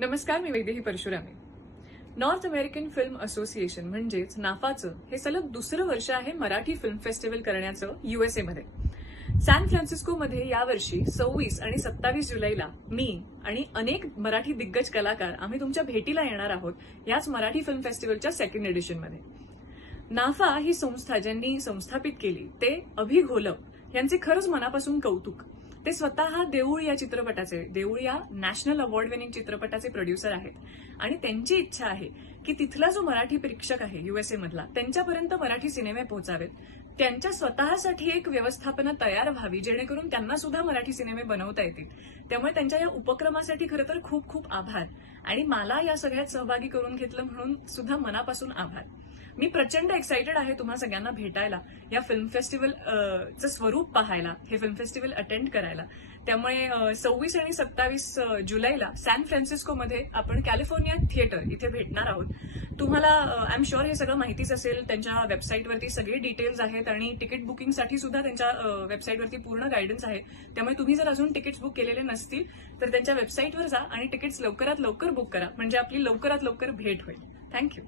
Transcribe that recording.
नमस्कार, मी Vaidehi Parshurame. North American film association म्हणजेच नाफाचं हे सलग दुसरं वर्ष आहे मराठी फिल्म फेस्टिवल करण्याचं USA मध्ये. सॅन फ्रान्सिस्कोमध्ये यावर्षी 26 आणि 27 जुलैला मी आणि अनेक मराठी दिग्गज कलाकार आम्ही तुमच्या भेटीला येणार आहोत याच मराठी फिल्म फेस्टिवलच्या सेकंड एडिशनमध्ये. नाफा ही संस्था ज्यांनी संस्थापित केली ते अभि घोलप यांचे खरंच मनापासून कौतुक. ते स्वतः देऊळ या चित्रपटाचे, देऊळ या नॅशनल अवॉर्ड विनिंग चित्रपटाचे प्रोड्युसर आहेत आणि त्यांची इच्छा आहे की तिथला जो मराठी प्रेक्षक आहे USA मधला त्यांच्यापर्यंत मराठी सिनेमे पोहोचावेत. त्यांच्या स्वतःसाठी एक व्यवस्थापना तयार व्हावी जेणेकरून त्यांना सुद्धा मराठी सिनेमे बनवता येतील. त्यामुळे त्यांच्या या उपक्रमासाठी खरं तर खूप खूप आभार आणि मला या सगळ्यात सहभागी करून घेतलं म्हणून सुद्धा मनापासून आभार. मी प्रचंड एक्साइटेड आहे तुम्हा सगळ्यांना भेटायला, या फिल्म फेस्टिवलचं स्वरूप पाहायला, हे फिल्म फेस्टिवल अटेंड करायला. त्यामुळे 26 आणि 27 जुलैला सॅन फ्रान्सिस्कोमध्ये आपण कॅलिफोर्निया थिएटर इथे भेटणार आहोत. तुम्हाला आय एम शुअर हे सगळं माहितीच असेल. त्यांच्या वेबसाईटवरती सगळे डिटेल्स आहेत आणि तिकीट बुकिंगसाठी सुद्धा त्यांच्या वेबसाईटवरती पूर्ण गायडन्स आहे. त्यामुळे तुम्ही जर अजून तिकीट्स बुक केलेले नसतील तर त्यांच्या वेबसाईटवर जा आणि तिकीट्स लवकरात लवकर बुक करा म्हणजे आपली लवकरात लवकर भेट होईल. थँक्यू.